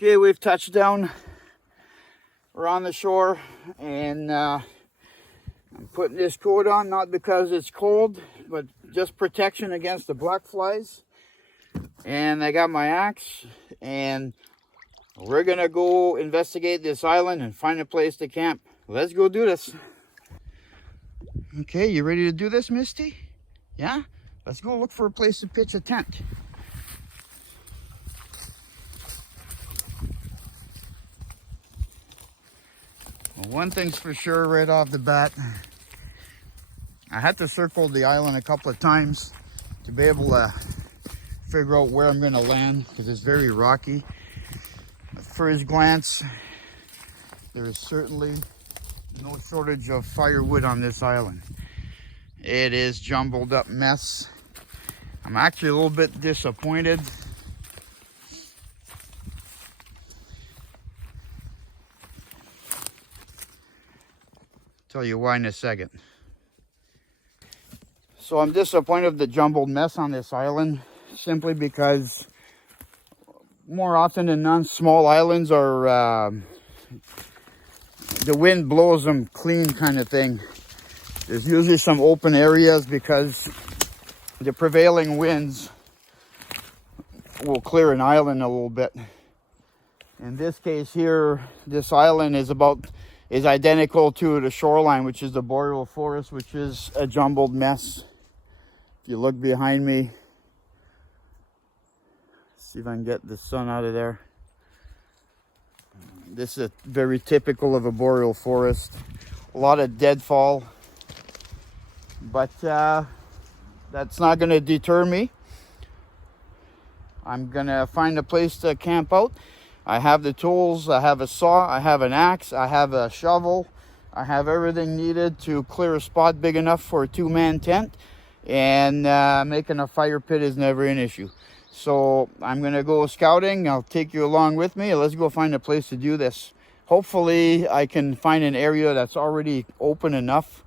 Okay, we've touched down. We're on the shore, and I'm putting this coat on, not because it's cold, but just protection against the black flies. And I got my axe, and we're gonna go investigate this island and find a place to camp. Let's go do this. Okay, you ready to do this, Misty? Yeah? Let's go look for a place to pitch a tent. Well, one thing's for sure right off the bat, I had to circle the island a couple of times to be able to figure out where I'm going to land, because it's very rocky. At first glance, there is certainly no shortage of firewood on this island. It is jumbled up mess. I'm actually a little bit disappointed. Tell you why in a second. So I'm disappointed with the jumbled mess on this island, simply because more often than not, small islands are the wind blows them clean kind of thing. There's usually some open areas because the prevailing winds will clear an island a little bit. In this case here, this island is identical to the shoreline, which is the Boreal forest, which is a jumbled mess. If you look behind me, see if I can get the sun out of there. This is very typical of a boreal forest. A lot of deadfall, but that's not going to deter me. I'm going to find a place to camp out. I have the tools. I have a saw, I have an axe, I have a shovel. I have everything needed to clear a spot big enough for a two-man tent, and making a fire pit is never an issue. So I'm going to go scouting. I'll take you along with me. Let's go find a place to do this. Hopefully I can find an area that's already open enough,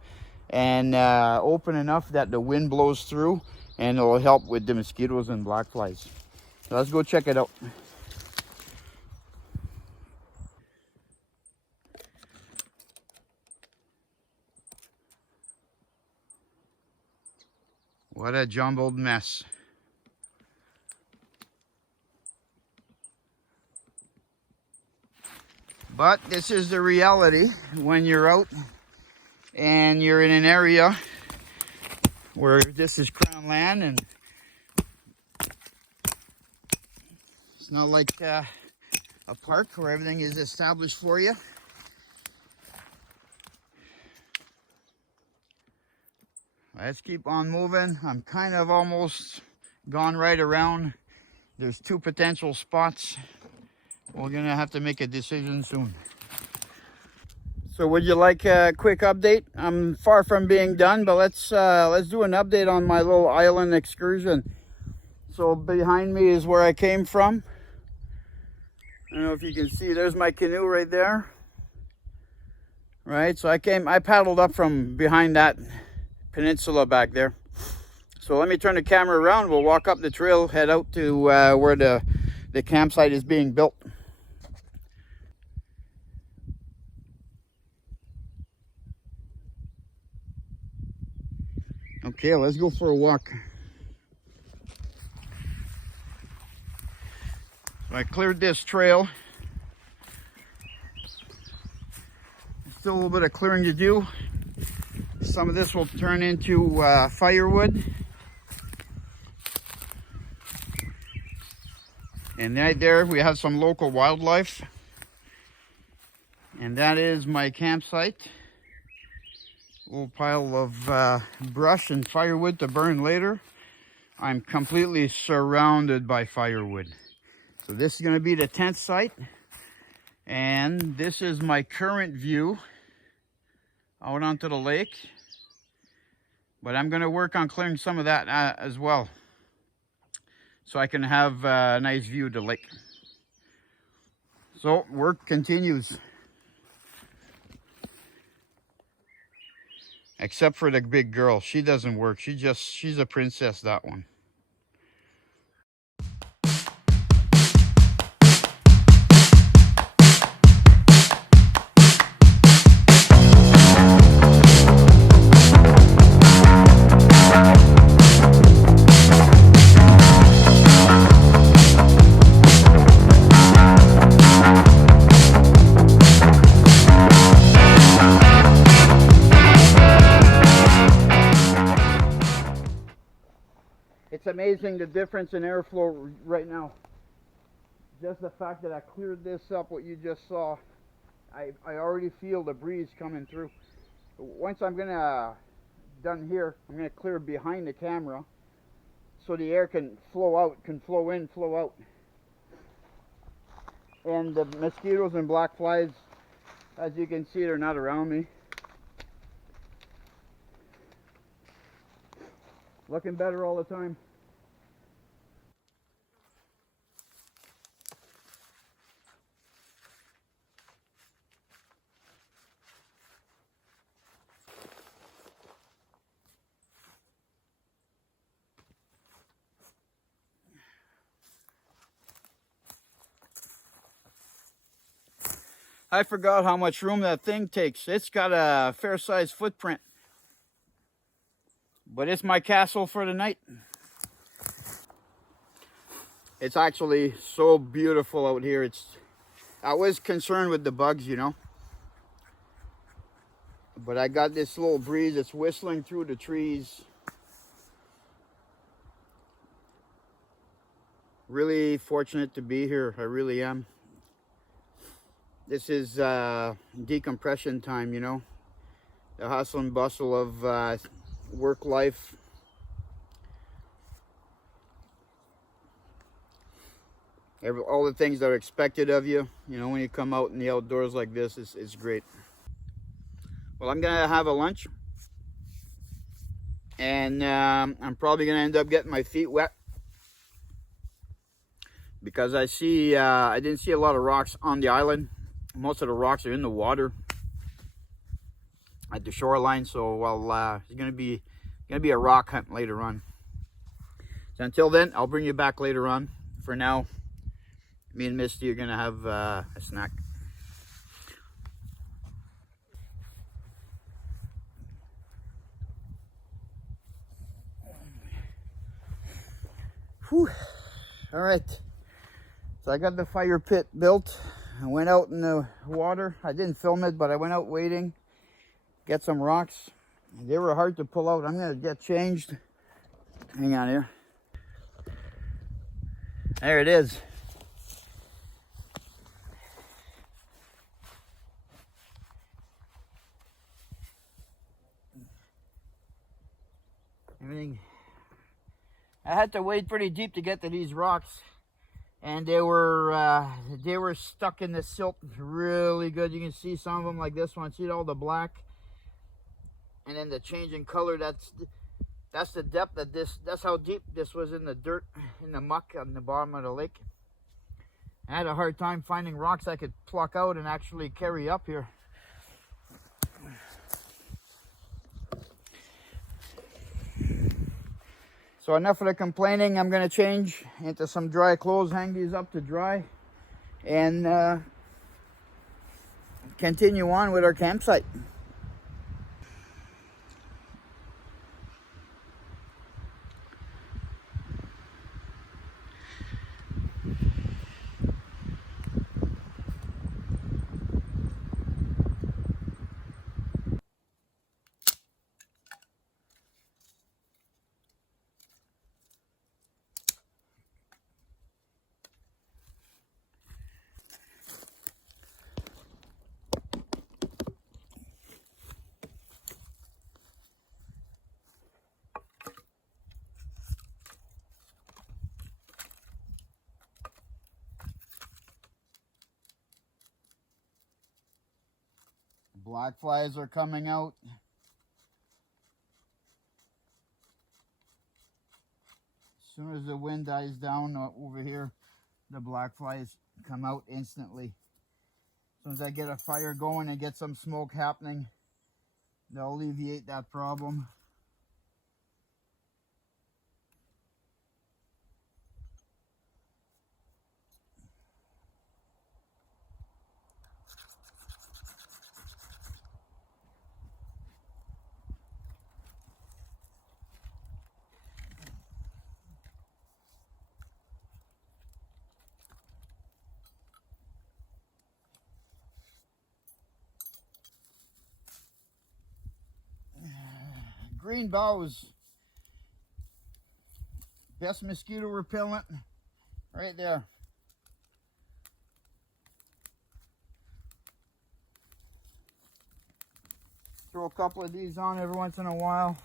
and open enough that the wind blows through, and it'll help with the mosquitoes and black flies. So let's go check it out. What a jumbled mess. But this is the reality when you're out and you're in an area where this is crown land, and it's not like a park where everything is established for you. Let's keep on moving. I'm kind of almost gone right around. There's two potential spots. We're gonna have to make a decision soon. So would you like a quick update? I'm far from being done, but let's do an update on my little island excursion. So behind me is where I came from. I don't know if you can see, there's my canoe right there. Right, so I paddled up from behind that peninsula back there. So let me turn the camera around. We'll walk up the trail, head out to where the campsite is being built. Okay, let's go for a walk. So I cleared this trail. Still a little bit of clearing to do. Some of this will turn into firewood. And right there we have some local wildlife. And that is my campsite. A little pile of brush and firewood to burn later. I'm completely surrounded by firewood. So this is going to be the tent site. And this is my current view out onto the lake. But I'm going to work on clearing some of that as well, so I can have a nice view of the lake. So work continues. Except for the big girl. She doesn't work. She's a princess, that one. It's amazing the difference in airflow right now. Just the fact that I cleared this up, what you just saw, I already feel the breeze coming through. Once I'm gonna done here, I'm gonna clear behind the camera so the air can flow out, can flow in, flow out. And the mosquitoes and black flies, as you can see, they're not around me. Looking better all the time. I forgot how much room that thing takes. It's got a fair-sized footprint. But it's my castle for the night. It's actually so beautiful out here. I was concerned with the bugs, you know. But I got this little breeze that's whistling through the trees. Really fortunate to be here. I really am. This is decompression time, you know. The hustle and bustle of work life. All the things that are expected of you, you know, when you come out in the outdoors like this, it's great. Well, I'm gonna have a lunch, and I'm probably gonna end up getting my feet wet because I didn't see a lot of rocks on the island. Most of the rocks are in the water at the shoreline, so it's gonna be a rock hunt later on. So until then, I'll bring you back later on. For now, me and Misty are gonna have a snack. Whew. All right, so I got the fire pit built. I went out in the water. I didn't film it, but I went out waiting, get some rocks. They were hard to pull out. I'm gonna get changed. Hang on here. There it is. Everything. I had to wade pretty deep to get to these rocks, and they were stuck in the silt really good. You can see some of them like this one. See all the black, and then the change in color. That's the depth of this. That's how deep this was in the dirt, in the muck on the bottom of the lake. I had a hard time finding rocks I could pluck out and actually carry up here. So enough of the complaining. I'm going to change into some dry clothes, hang these up to dry, and continue on with our campsite. Black flies are coming out. As soon as the wind dies down over here, the black flies come out instantly. As soon as I get a fire going and get some smoke happening, they'll alleviate that problem. Green boughs Best mosquito repellent right there. Throw a couple of these on every once in a while.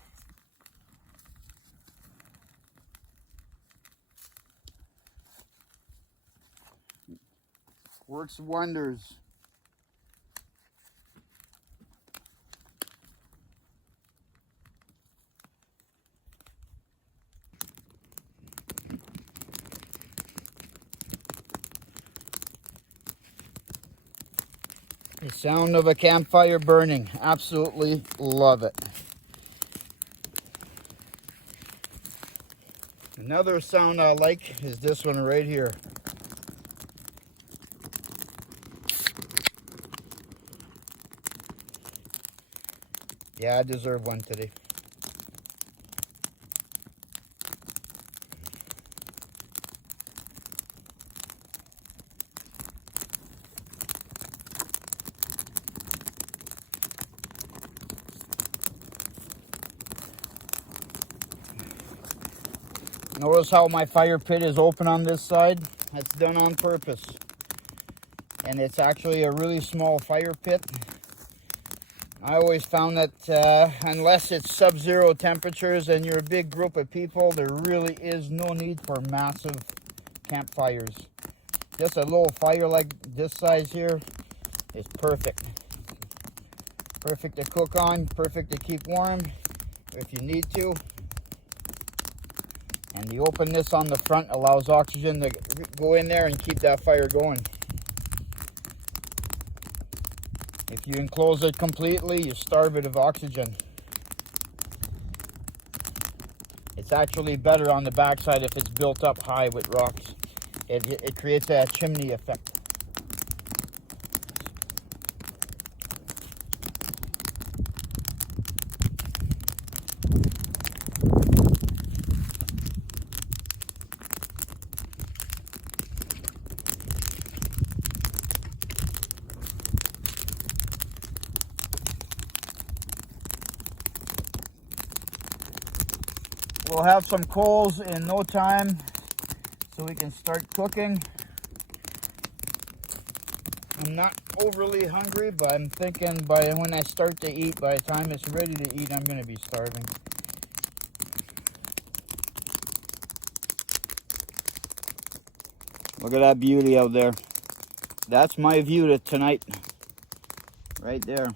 Works wonders. The sound of a campfire burning. Absolutely love it. Another sound I like is this one right here. Yeah, I deserve one today. Notice how my fire pit is open on this side? That's done on purpose. And it's actually a really small fire pit. I always found that unless it's sub-zero temperatures and you're a big group of people, there really is no need for massive campfires. Just a little fire like this size here is perfect. Perfect to cook on, perfect to keep warm if you need to. And the openness on the front allows oxygen to go in there and keep that fire going. If you enclose it completely, you starve it of oxygen. It's actually better on the backside if it's built up high with rocks. It creates a chimney effect. We'll have some coals in no time so we can start cooking. I'm not overly hungry, but I'm thinking by when I start to eat, by the time it's ready to eat, I'm going to be starving. Look at that beauty out there. That's my view to tonight. Right there.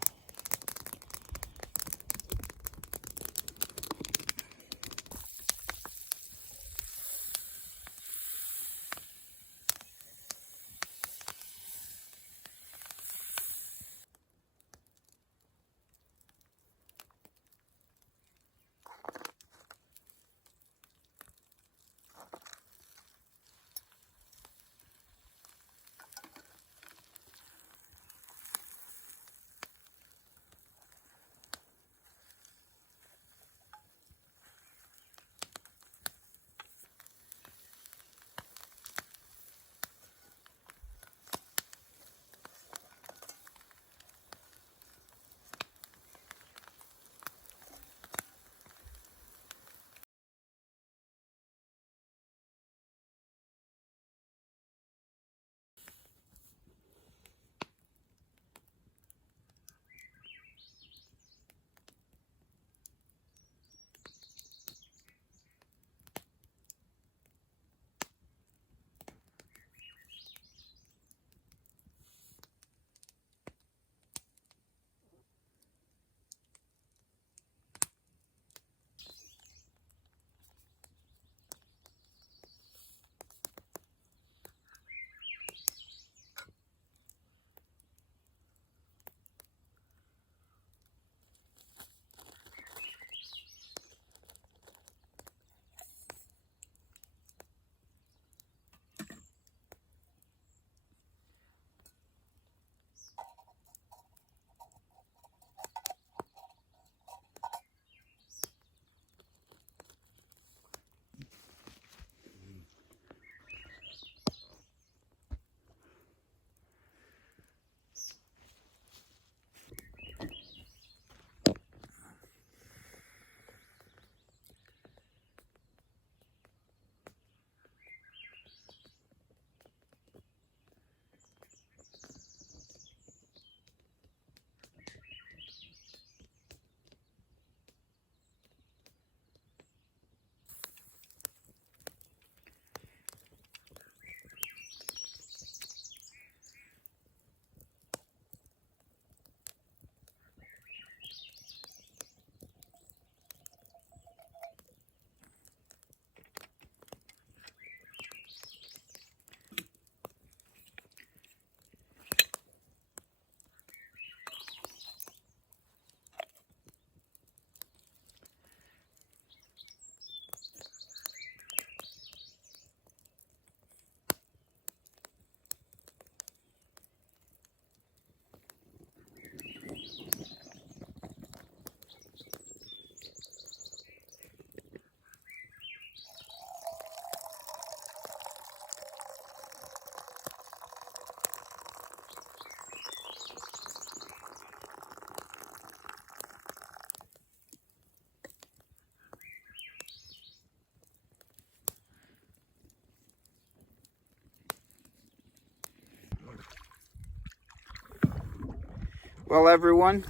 Well, everyone,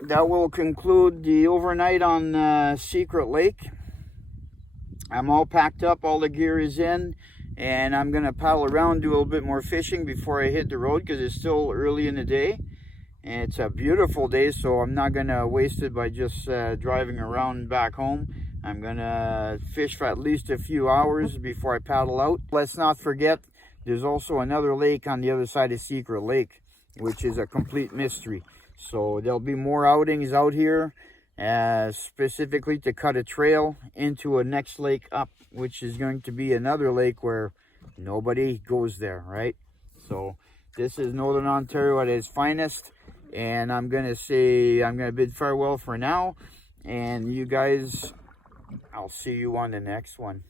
that will conclude the overnight on Secret Lake. I'm all packed up, all the gear is in, and I'm gonna paddle around, do a little bit more fishing before I hit the road because it's still early in the day. And it's a beautiful day, so I'm not gonna waste it by just driving around back home. I'm gonna fish for at least a few hours before I paddle out. Let's not forget, there's also another lake on the other side of Secret Lake, which is a complete mystery. So there'll be more outings out here, specifically to cut a trail into a next lake up, which is going to be another lake where nobody goes there, right? So this is Northern Ontario at its finest, and I'm gonna bid farewell for now, and you guys, I'll see you on the next one.